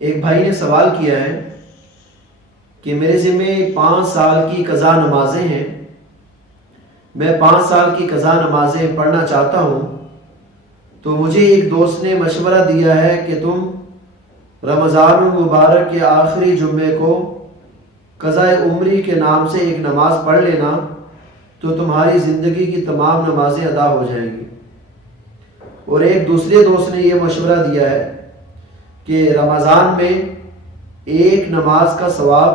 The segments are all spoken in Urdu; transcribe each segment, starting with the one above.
ایک بھائی نے سوال کیا ہے کہ میرے ذمہ 5 سال کی قضا نمازیں ہیں، میں 5 سال کی قضا نمازیں پڑھنا چاہتا ہوں، تو مجھے ایک دوست نے مشورہ دیا ہے کہ تم رمضان المبارک کے آخری جمعے کو قضاء عمری کے نام سے ایک نماز پڑھ لینا تو تمہاری زندگی کی تمام نمازیں ادا ہو جائیں گی۔ اور ایک دوسرے دوست نے یہ مشورہ دیا ہے کہ رمضان میں ایک نماز کا ثواب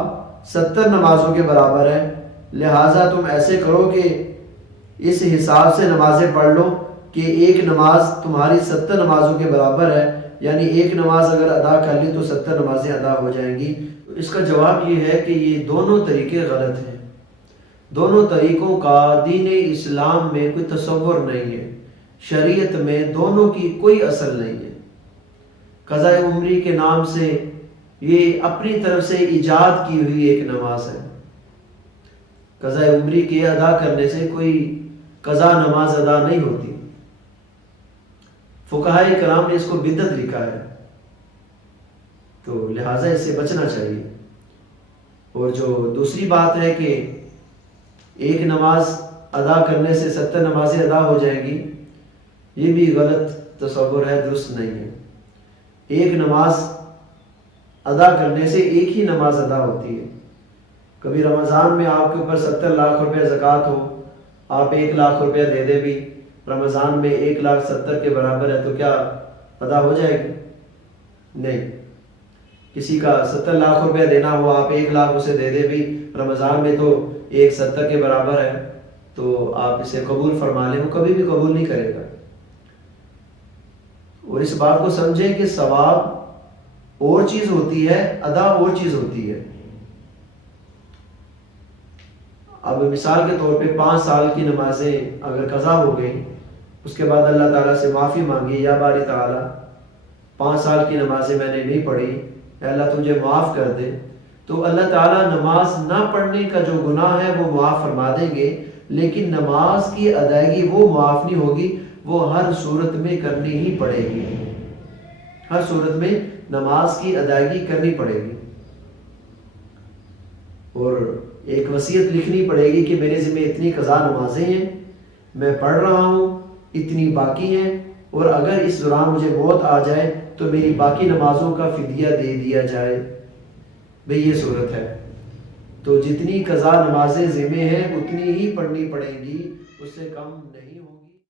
70 نمازوں کے برابر ہے، لہٰذا تم ایسے کرو کہ اس حساب سے نمازیں پڑھ لو کہ ایک نماز تمہاری 70 نمازوں کے برابر ہے، یعنی ایک نماز اگر ادا کر لی تو 70 نمازیں ادا ہو جائیں گی۔ اس کا جواب یہ ہے کہ یہ دونوں طریقے غلط ہیں۔ دونوں طریقوں کا دین اسلام میں کوئی تصور نہیں ہے، شریعت میں دونوں کی کوئی اصل نہیں ہے۔ قضاء عمری کے نام سے یہ اپنی طرف سے ایجاد کی ہوئی ایک نماز ہے۔ قضاء عمری کے ادا کرنے سے کوئی قضا نماز ادا نہیں ہوتی۔ فقہائے کرام نے اس کو بدعت لکھا ہے، تو لہٰذا اس سے بچنا چاہیے۔ اور جو دوسری بات ہے کہ ایک نماز ادا کرنے سے 70 نمازیں ادا ہو جائیں گی، یہ بھی غلط تصور ہے، درست نہیں ہے۔ ایک نماز ادا کرنے سے ایک ہی نماز ادا ہوتی ہے۔ کبھی رمضان میں آپ کے اوپر 70 لاکھ روپے زکوٰۃ ہو، آپ 1 لاکھ روپے دے دے بھی، رمضان میں 1,70,000 کے برابر ہے، تو کیا ادا ہو جائے گی؟ نہیں۔ کسی کا 70 لاکھ روپے دینا ہو، آپ 1 لاکھ اسے دے دے بھی، رمضان میں تو 1,70 کے برابر ہے، تو آپ اسے قبول فرما لیں، وہ کبھی بھی قبول نہیں کرے گا۔ اور اس بات کو سمجھیں کہ ثواب اور چیز ہوتی ہے، ادا اور چیز ہوتی ہے۔ اب مثال کے طور پہ 5 سال کی نمازیں اگر قضا ہو گئی، اس کے بعد اللہ تعالیٰ سے معافی مانگی، یا باری تعالیٰ 5 سال کی نمازیں میں نے نہیں پڑھی، اے اللہ تجھے معاف کر دے، تو اللہ تعالیٰ نماز نہ پڑھنے کا جو گناہ ہے وہ معاف فرما دیں گے، لیکن نماز کی ادائیگی وہ معاف نہیں ہوگی، وہ ہر صورت میں کرنی ہی پڑے گی۔ ہر صورت میں نماز کی ادائیگی کرنی پڑے گی، اور ایک وصیت لکھنی پڑے گی کہ میرے ذمہ اتنی قضا نمازیں ہیں، میں پڑھ رہا ہوں، اتنی باقی ہیں، اور اگر اس دوران مجھے موت آ جائے تو میری باقی نمازوں کا فدیہ دے دیا جائے۔ بھئی یہ صورت ہے، تو جتنی قضا نمازیں ذمہ ہیں اتنی ہی پڑھنی پڑیں گی، اس سے کم نہیں۔